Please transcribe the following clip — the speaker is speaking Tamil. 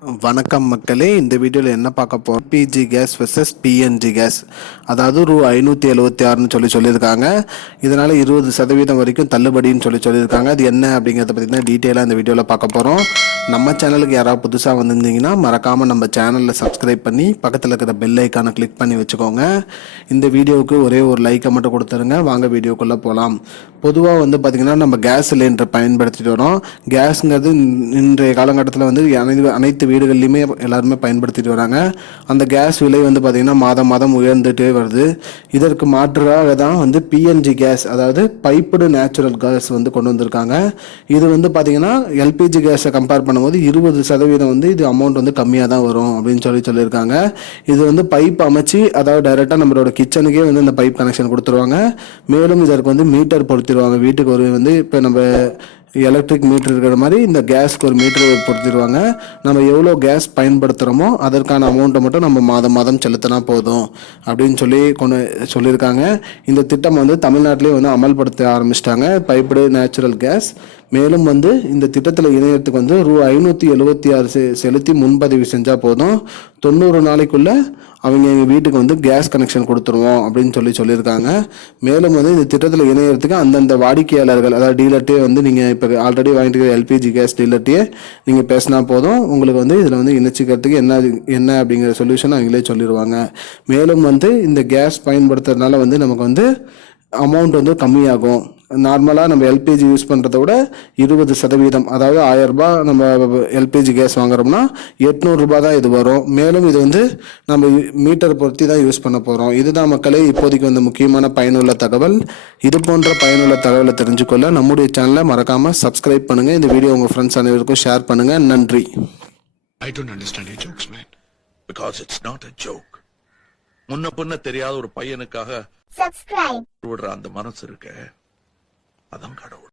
வணக்கம் மக்களே, இந்த வீடியோவில் என்ன பார்க்க போகிறோம்? PG gas versus PNG gas. அதாவது ரூ 576ன்னு சொல்லியிருக்காங்க. இதனால் 20% வரைக்கும் தள்ளுபடின்னு சொல்லியிருக்காங்க. அது என்ன அப்படிங்கிறத பற்றி தான் டீட்டெயிலாக இந்த வீடியோவில் பார்க்க போகிறோம். நம்ம சேனலுக்கு யாராவது புதுசாக வந்திருந்தீங்கன்னா மறக்காமல் நம்ம சேனலில் சப்ஸ்கிரைப் பண்ணி பக்கத்தில் இருக்கிற பெல் ஐக்கானை கிளிக் பண்ணி வச்சுக்கோங்க. இந்த வீடியோவுக்கு ஒரே ஒரு லைக்கை மட்டும் கொடுத்துருங்க. வாங்க வீடியோக்குள்ளே போகலாம். பொதுவாக பார்த்திங்கன்னா நம்ம கேஸ் சிலிண்டர் பயன்படுத்திட்டு வரோம். கேஸுங்கிறது இன்றைய காலகட்டத்தில் அனைத்து வீடுகள்லையுமே எல்லாருமே பயன்படுத்திட்டு வராங்க. அந்த கேஸ் விலை பார்த்திங்கன்னா மாதம் மாதம் உயர்ந்துட்டே வருது. இதற்கு மாற்றாக தான் பிஎன்ஜி கேஸ், அதாவது பைப்டு நேச்சுரல் கேஸ் கொண்டு வந்திருக்காங்க. இது பார்த்திங்கன்னா எல்பிஜி கேஸை கம்பேர் பண்ணும்போது 20% இது அமௌண்ட் கம்மியாக தான் வரும் அப்படின்னு சொல்லியிருக்காங்க. இது பைப் அமைச்சு, அதாவது டைரெக்டாக நம்மளோட கிச்சனுக்கே இந்த பைப் கனெக்ஷன் கொடுத்துருவாங்க. மேலும் இதற்கு மீட்டர் பொருத்திடுவாங்க. வீட்டுக்கு ஒரு இப்போ நம்ம எலக்ட்ரிக் மீட்டர் இருக்கிற மாதிரி இந்த கேஸ்க்கு ஒரு மீட்டர் பொருத்திடுவாங்க. நம்ம எவ்வளோ கேஸ் பயன்படுத்துகிறோமோ அதற்கான அமௌண்ட்டை மட்டும் நம்ம மாதம் மாதம் செலுத்தினா போதும் அப்படின்னு சொல்லியிருக்காங்க. இந்த திட்டம் தமிழ்நாட்டிலே அமல்படுத்த ஆரம்பிச்சிட்டாங்க, பைப்டு நேச்சுரல் கேஸ். மேலும் இந்த திட்டத்தில் இணையத்துக்கு ரூ 576 செலுத்தி முன்பதிவு செஞ்சால் போதும். 90 நாளைக்குள்ளே அவங்க எங்கள் வீட்டுக்கு கேஸ் கனெக்ஷன் கொடுத்துருவோம் அப்படின்னு சொல்லியிருக்காங்க. மேலும் இந்த திட்டத்தில் இணையறதுக்கு அந்தந்த வாடிக்கையாளர்கள், அதாவது டீலர்ட்டே நீங்கள் இப்போ ஆல்ரெடி வாங்கிட்டு எல்பிஜி கேஸ் டீலர்ட்டே நீங்கள் பேசினா போதும். உங்களுக்கு இதில் இணைச்சிக்கிறதுக்கு என்ன அப்படிங்கிற சொல்யூஷன் அவங்களே சொல்லிடுவாங்க. மேலும் இந்த கேஸ் பயன்படுத்துறதுனால நமக்கு அமௌண்ட் கம்மியாகும். நார்மலாக நம்ம எல்பிஜி யூஸ் பண்ணுறத விட 20%, அதாவது 1000 ரூபாய் நம்ம எல்பிஜி கேஸ் வாங்குறோம்னா 800 ரூபாய் தான் இது வரும். மேலும் இது நம்ம மீட்டர் பொருத்தி தான் யூஸ் பண்ண போகிறோம். இதுதான் மக்களே இப்போதைக்கு முக்கியமான பயனுள்ள தகவல். இது போன்ற பயனுள்ள தகவலை தெரிஞ்சுக்கொள்ள நம்முடைய சேனலை மறக்காமல் சப்ஸ்கிரைப் பண்ணுங்கள். இந்த வீடியோ உங்கள் ஃப்ரெண்ட்ஸ் அனைவருக்கும் ஷேர் பண்ணுங்கள். நன்றி. I don't understand your jokes, man. Because it's not a joke. முன்ன பின்ன தெரியாத ஒரு பையனுக்காக subscribe விடுற அந்த மனசு இருக்க, அதான் கடவுள்.